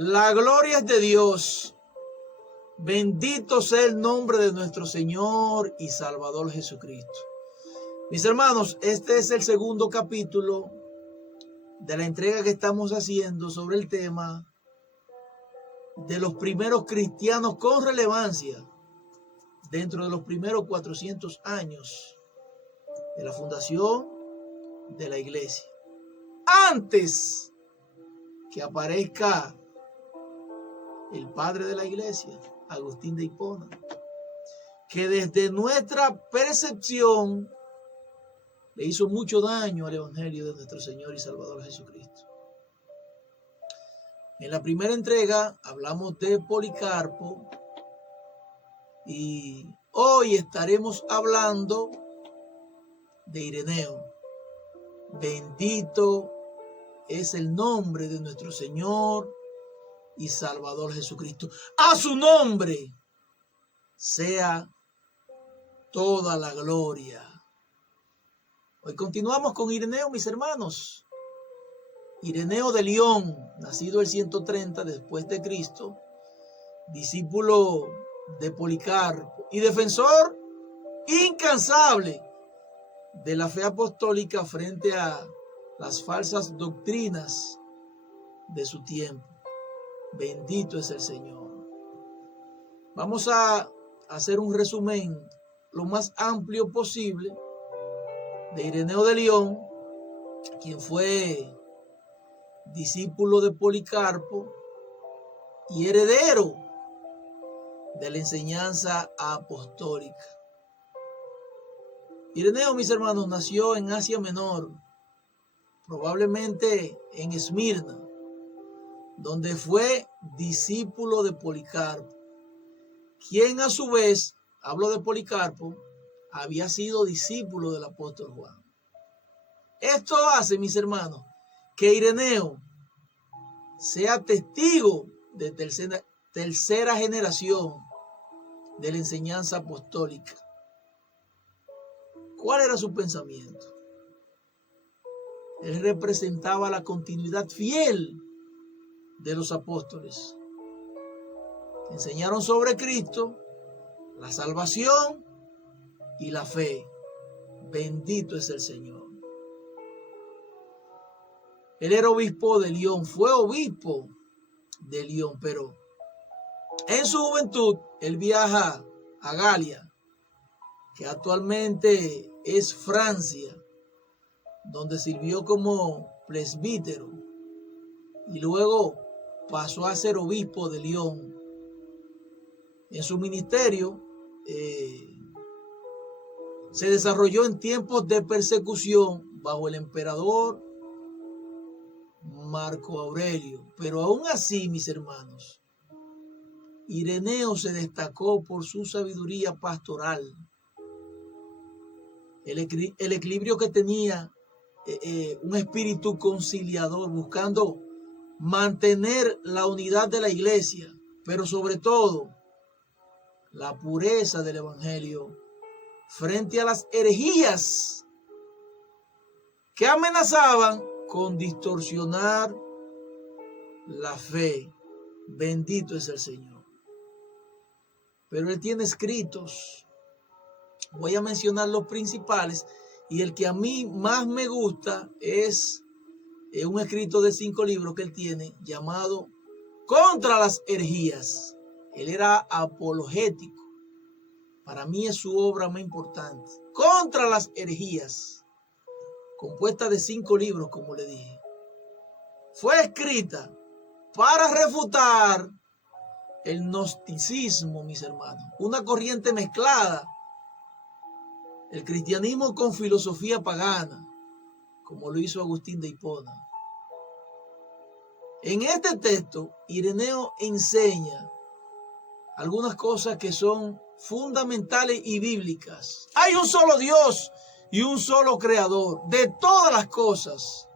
La gloria es de Dios. Bendito sea el nombre de nuestro Señor y Salvador Jesucristo. Mis hermanos, este es el segundo capítulo de la entrega que estamos haciendo sobre el tema de los primeros cristianos con relevancia dentro de los primeros 400 años de la fundación de la iglesia. Antes que aparezca el padre de la iglesia, Agustín de Hipona, que desde nuestra percepción le hizo mucho daño al evangelio de nuestro Señor y Salvador Jesucristo. En la primera entrega hablamos de Policarpo y hoy estaremos hablando de Ireneo. Bendito es el nombre de nuestro Señor y Salvador Jesucristo. A su nombre sea toda la gloria. Hoy continuamos con Ireneo, mis hermanos. Ireneo de León, nacido el 130 después de Cristo, discípulo de Policarpo y defensor incansable de la fe apostólica frente a las falsas doctrinas de su tiempo. Bendito es el Señor. Vamos a hacer un resumen lo más amplio posible de Ireneo de León, quien fue discípulo de Policarpo y heredero de la enseñanza apostólica. Ireneo, mis hermanos, nació en Asia Menor, probablemente en Esmirna, donde fue discípulo de Policarpo, quien a su vez, hablo de Policarpo, había sido discípulo del apóstol Juan. Esto hace, mis hermanos, que Ireneo sea testigo de tercera generación de la enseñanza apostólica. ¿Cuál era su pensamiento? Él representaba la continuidad fiel de los apóstoles que enseñaron sobre Cristo, la salvación y la fe. Bendito es el Señor. Él era obispo de León, fue obispo de León, pero en su juventud él viaja a Galia, que actualmente es Francia, donde sirvió como presbítero y luego pasó a ser obispo de León. En su ministerio se desarrolló en tiempos de persecución bajo el emperador Marco Aurelio, pero aún así, mis hermanos, Ireneo se destacó por su sabiduría pastoral, el equilibrio que tenía, un espíritu conciliador, buscando mantener la unidad de la iglesia, pero sobre todo la pureza del evangelio frente a las herejías que amenazaban con distorsionar la fe. Bendito es el Señor. Pero él tiene escritos. Voy a mencionar los principales y el que a mí más me gusta es un escrito de 5 libros que él tiene llamado Contra las herejías. Él era apologético. Para mí es su obra más importante. Contra las herejías. Compuesta de 5 libros, como le dije. Fue escrita para refutar el gnosticismo, mis hermanos. Una corriente mezclada. El cristianismo con filosofía pagana, como lo hizo Agustín de Hipona. En este texto, Ireneo enseña algunas cosas que son fundamentales y bíblicas. Hay un solo Dios y un solo creador de todas las cosas.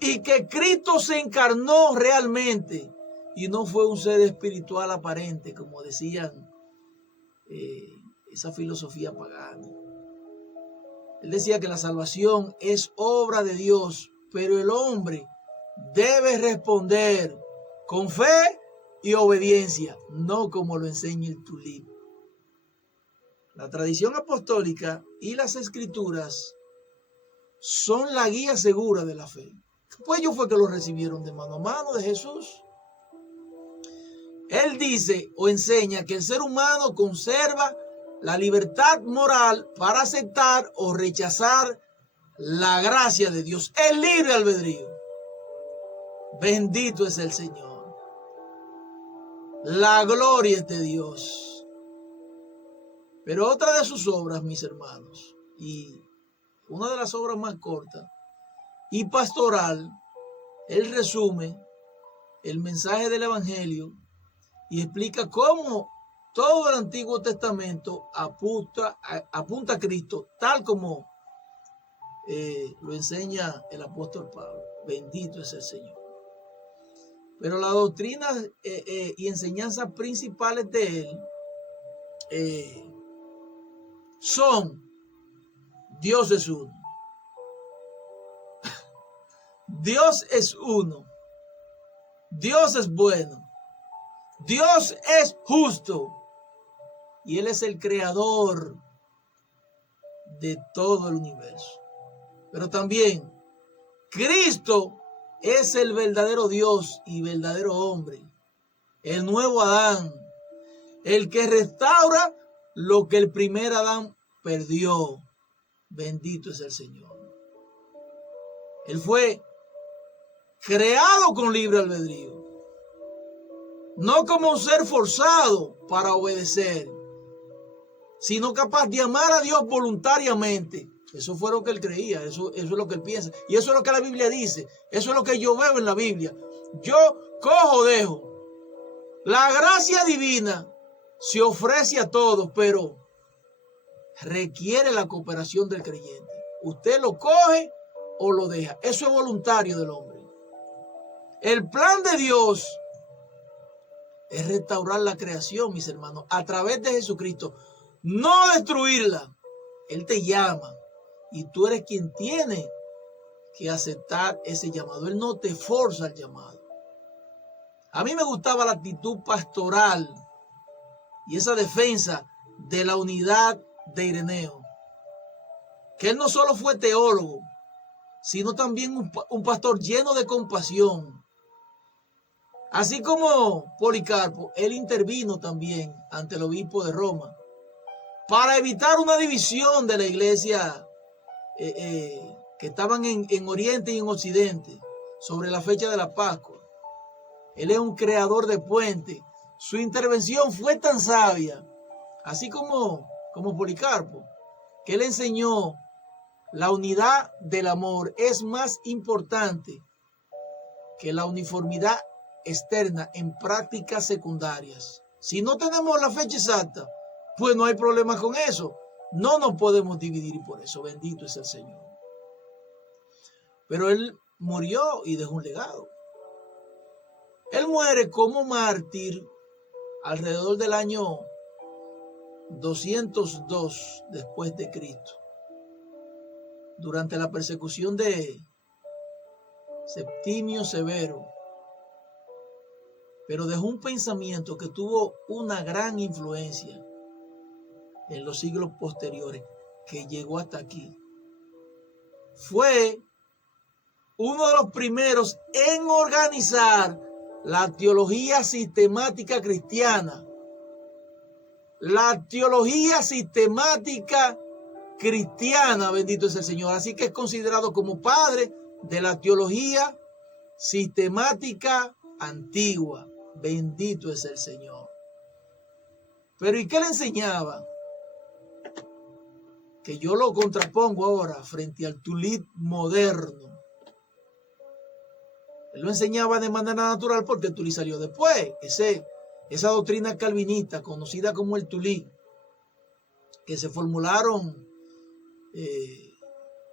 Y que Cristo se encarnó realmente y no fue un ser espiritual aparente, como decían esa filosofía pagana. Él decía que la salvación es obra de Dios, pero el hombre debe responder con fe y obediencia, no como lo enseña el Tulip. La tradición apostólica y las escrituras son la guía segura de la fe. Pues ellos fue que lo recibieron de mano a mano de Jesús. Él dice o enseña que el ser humano conserva la libertad moral para aceptar o rechazar la gracia de Dios, el libre albedrío. Bendito es el Señor. La gloria es de Dios. Pero otra de sus obras, mis hermanos, y una de las obras más cortas y pastoral, él resume el mensaje del Evangelio y explica cómo todo el Antiguo Testamento apunta a Cristo, tal como lo enseña el apóstol Pablo. Bendito es el Señor. Pero las doctrinas y enseñanzas principales de él son: Dios es uno. Dios es uno. Dios es bueno. Dios es justo. Y Él es el creador de todo el universo. Pero también Cristo es el verdadero Dios y verdadero hombre. El nuevo Adán. El que restaura lo que el primer Adán perdió. Bendito es el Señor. Él fue creado con libre albedrío, no como un ser forzado para obedecer, sino capaz de amar a Dios voluntariamente. Eso fue lo que él creía, eso es lo que él piensa, y eso es lo que la Biblia dice, eso es lo que yo veo en la Biblia. Yo cojo, dejo. La gracia divina se ofrece a todos, pero requiere la cooperación del creyente. Usted lo coge o lo deja. Eso es voluntario del hombre. El plan de Dios es restaurar la creación, mis hermanos, a través de Jesucristo. No destruirla. Él te llama y tú eres quien tiene que aceptar ese llamado. Él no te forza el llamado. A mí me gustaba la actitud pastoral y esa defensa de la unidad de Ireneo. Que él no solo fue teólogo, sino también un pastor lleno de compasión. Así como Policarpo, él intervino también ante el obispo de Roma para evitar una división de la iglesia que estaban en Oriente y en Occidente sobre la fecha de la Pascua. Él es un creador de puentes. Su intervención fue tan sabia, así como Policarpo, que él enseñó: la unidad del amor es más importante que la uniformidad externa en prácticas secundarias. Si no tenemos la fecha exacta, pues no hay problema con eso. No nos podemos dividir y por eso bendito es el Señor. Pero él murió y dejó un legado. Él muere como mártir alrededor del año 202 después de Cristo, durante la persecución de Septimio Severo. Pero dejó un pensamiento que tuvo una gran influencia en los siglos posteriores, que llegó hasta aquí. Fue uno de los primeros en organizar la teología sistemática cristiana. La teología sistemática cristiana, bendito es el Señor. Así que es considerado como padre de la teología sistemática antigua. Bendito es el Señor. Pero ¿y qué le enseñaba? Que yo lo contrapongo ahora frente al Tulip moderno. Él lo enseñaba de manera natural porque el Tulip salió después. Esa doctrina calvinista conocida como el Tulip, que se formularon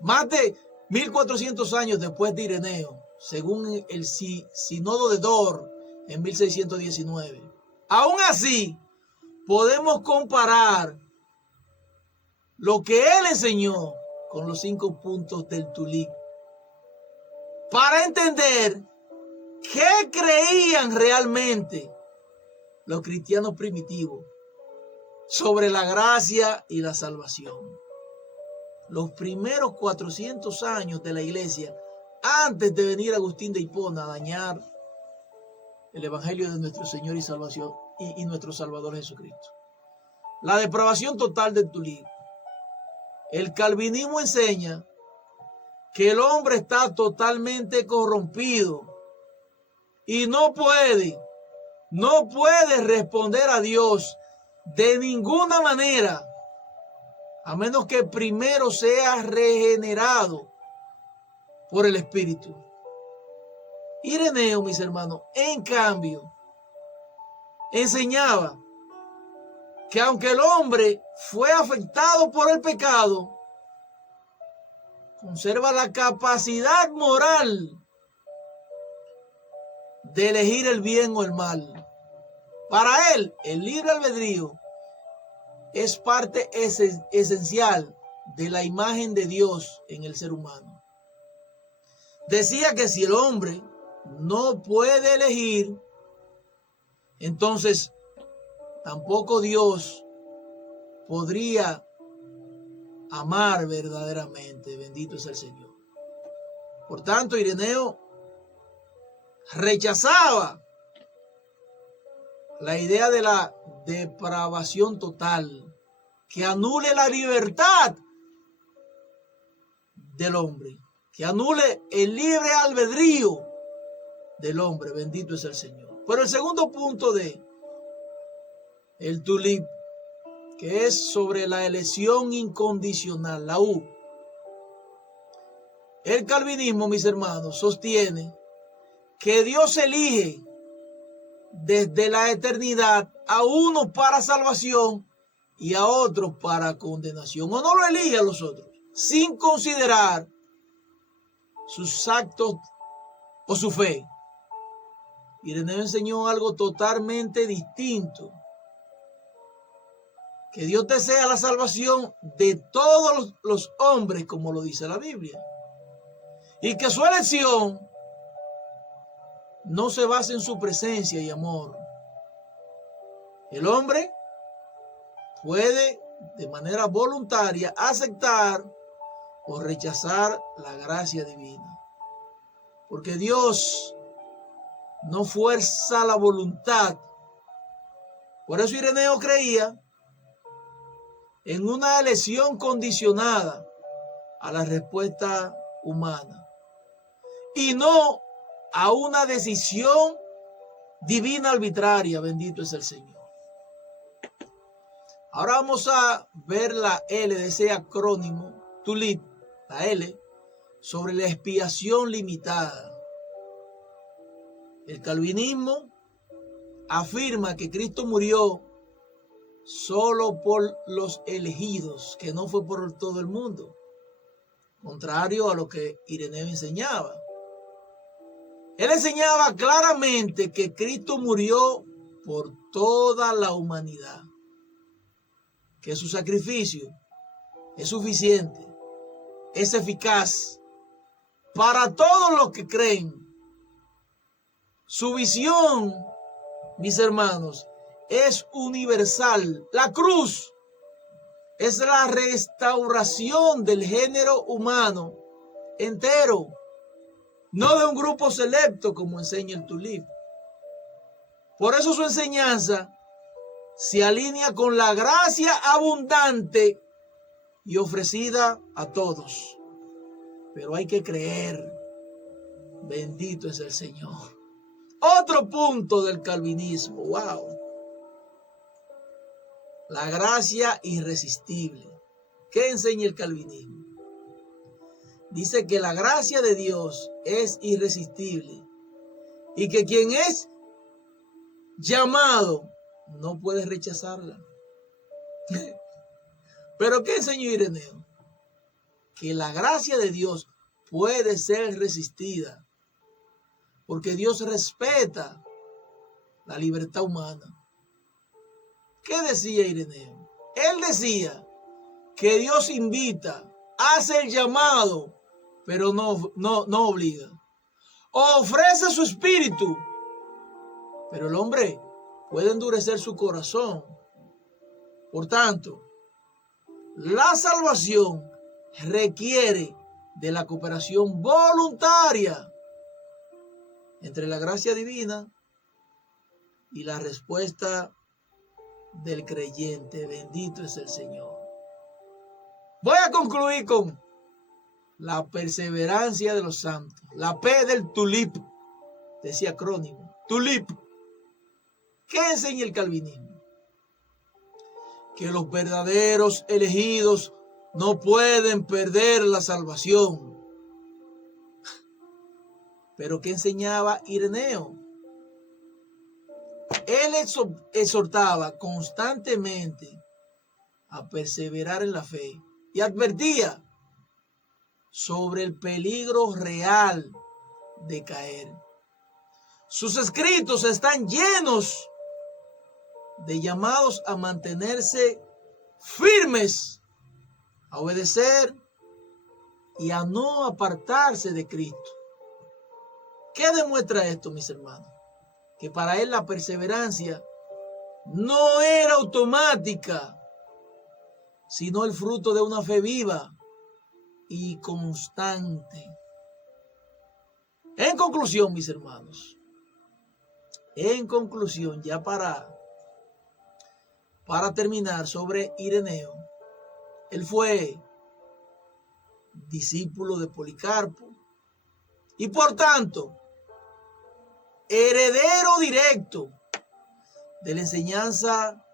más de 1400 años después de Ireneo, según el Sínodo de Dort en 1619. Aún así, podemos comparar lo que él enseñó con los 5 puntos del Tulip para entender ¿Qué creían realmente los cristianos primitivos sobre la gracia y la salvación? Los primeros 400 años de la iglesia, antes de venir Agustín de Hipona a dañar el evangelio de nuestro Señor y Salvación y nuestro Salvador Jesucristo. La depravación total del Tulip. El calvinismo enseña que el hombre está totalmente corrompido y no puede responder a Dios de ninguna manera, a menos que primero sea regenerado por el Espíritu. Ireneo, mis hermanos, en cambio, enseñaba que aunque el hombre fue afectado por el pecado, conserva la capacidad moral de elegir el bien o el mal. Para él, el libre albedrío es parte esencial de la imagen de Dios en el ser humano. Decía que si el hombre no puede elegir, entonces tampoco Dios podría amar verdaderamente. Bendito es el Señor. Por tanto, Ireneo rechazaba la idea de la depravación total, que anule la libertad del hombre, que anule el libre albedrío del hombre. Bendito es el Señor. Pero el segundo punto de el Tulip, que es sobre la elección incondicional, la U. El calvinismo, mis hermanos, sostiene que Dios elige desde la eternidad a unos para salvación y a otros para condenación, o no lo elige a los otros, sin considerar sus actos o su fe. Ireneo enseñó algo totalmente distinto: que Dios desea la salvación de todos los hombres, como lo dice la Biblia, y que su elección no se basa en su presencia y amor. El hombre puede de manera voluntaria aceptar o rechazar la gracia divina, porque Dios no fuerza la voluntad. Por eso Ireneo creía en una elección condicionada a la respuesta humana y no a una decisión divina arbitraria. Bendito es el Señor. Ahora vamos a ver la L de ese acrónimo TULIP, la L, sobre la expiación limitada. El calvinismo afirma que Cristo murió solo por los elegidos, que no fue por todo el mundo, contrario a lo que Ireneo enseñaba. Él enseñaba claramente que Cristo murió por toda la humanidad, que su sacrificio es suficiente, es eficaz para todos los que creen. Su visión, mis hermanos, es universal. La cruz es la restauración del género humano entero, no de un grupo selecto como enseña el Tulip. Por eso su enseñanza se alinea con la gracia abundante y ofrecida a todos. Pero hay que creer. Bendito es el Señor. Otro punto del calvinismo. ¡Wow! La gracia irresistible. ¿Qué enseña el calvinismo? Dice que la gracia de Dios es irresistible y que quien es llamado no puede rechazarla. ¿Pero qué enseñó Ireneo? Que la gracia de Dios puede ser resistida porque Dios respeta la libertad humana. ¿Qué decía Ireneo? Él decía que Dios invita, hace el llamado, pero no obliga. ofrece su espíritu, pero el hombre puede endurecer su corazón. Por tanto, la salvación requiere de la cooperación voluntaria entre la gracia divina y la respuesta del creyente. Bendito es el Señor. Voy a concluir con la perseverancia de los santos. La P del tulip, decía acrónimo. Tulip. ¿Qué enseña el calvinismo? Que los verdaderos elegidos no pueden perder la salvación. Pero ¿qué enseñaba Ireneo? Él exhortaba constantemente a perseverar en la fe y advertía sobre el peligro real de caer. Sus escritos están llenos de llamados a mantenerse firmes, a obedecer y a no apartarse de Cristo. ¿Qué demuestra esto, mis hermanos? Que para él la perseverancia no era automática, sino el fruto de una fe viva y constante. En conclusión, mis hermanos, ya para terminar sobre Ireneo, él fue discípulo de Policarpo y por tanto heredero directo de la enseñanza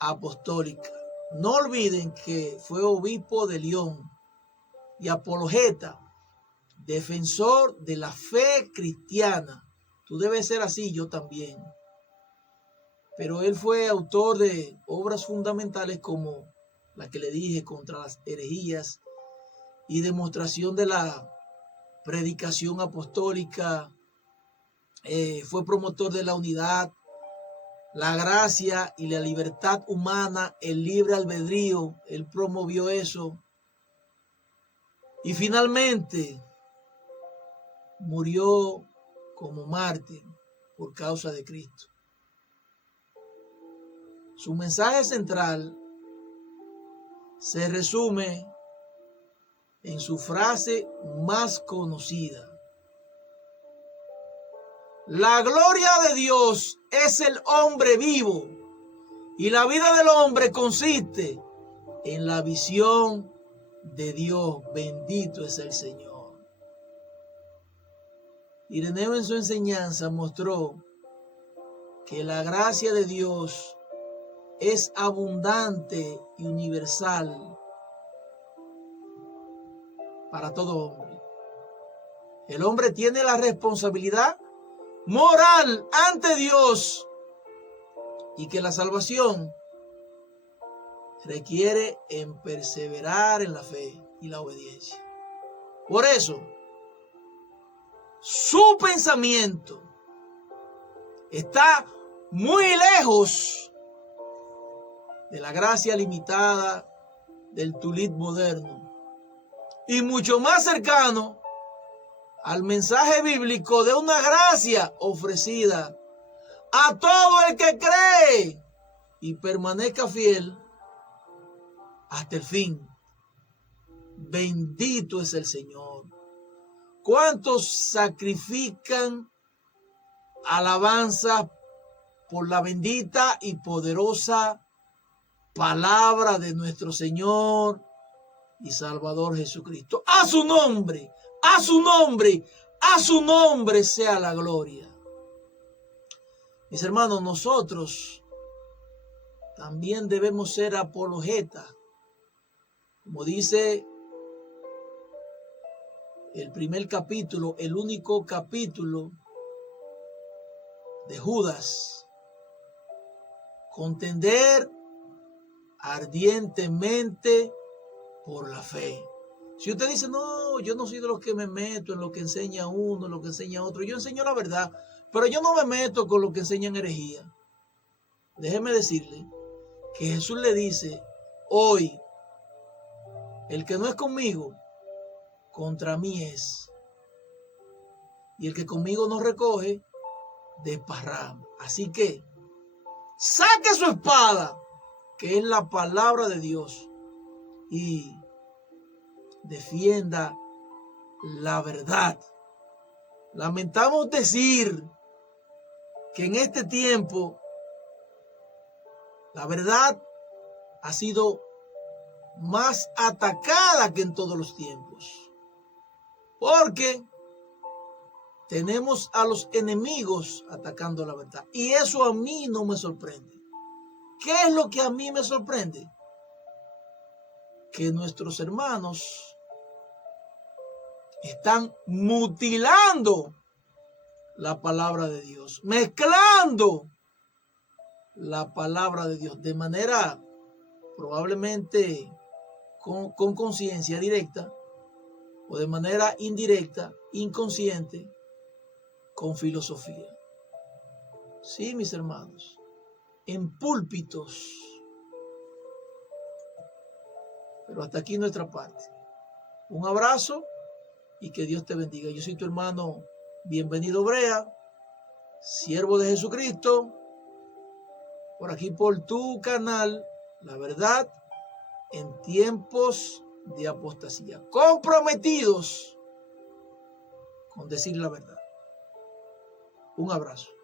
apostólica. No olviden que fue obispo de León y apologeta, defensor de la fe cristiana. Tú debes ser así, yo también. Pero él fue autor de obras fundamentales como la que le dije contra las herejías y demostración de la predicación apostólica. Fue promotor de la unidad, la gracia y la libertad humana, el libre albedrío. Él promovió eso. Y finalmente murió como mártir por causa de Cristo. Su mensaje central se resume en su frase más conocida: la gloria de Dios es el hombre vivo y la vida del hombre consiste en la visión de Dios. Bendito es el Señor. Ireneo en su enseñanza mostró que la gracia de Dios es abundante y universal para todo hombre. El hombre tiene la responsabilidad moral ante Dios y que la salvación requiere en perseverar en la fe y la obediencia. Por eso, su pensamiento está muy lejos de la gracia limitada del tulip moderno y mucho más cercano al mensaje bíblico de una gracia ofrecida a todo el que cree y permanezca fiel hasta el fin. Bendito es el Señor. ¿Cuántos sacrifican alabanza por la bendita y poderosa palabra de nuestro Señor y Salvador Jesucristo? A su nombre, a su nombre, a su nombre sea la gloria. Mis hermanos, nosotros también debemos ser apologetas. Como dice el primer capítulo, el único capítulo de Judas: contender ardientemente por la fe. Si usted dice, no, yo no soy de los que me meto en lo que enseña uno, en lo que enseña otro, yo enseño la verdad, pero yo no me meto con lo que enseñan herejía. Déjeme decirle que Jesús le dice hoy: el que no es conmigo, contra mí es. y el que conmigo no recoge, desparrama. Así que saque su espada, que es la palabra de Dios, y defienda la verdad. Lamentamos decir que en este tiempo la verdad ha sido más atacada que en todos los tiempos, porque tenemos a los enemigos atacando la verdad, y eso a mí no me sorprende. ¿Qué es lo que a mí me sorprende? Que nuestros hermanos están mutilando la palabra de Dios, mezclando la palabra de Dios de manera probablemente con conciencia directa o de manera indirecta, inconsciente, con filosofía. Sí, mis hermanos, en púlpitos. Pero hasta aquí nuestra parte. Un abrazo y que Dios te bendiga. Yo soy tu hermano Bienvenido Brea, siervo de Jesucristo, por aquí por tu canal, La Verdad en Tiempos de Apostasía. Comprometidos con decir la verdad. Un abrazo.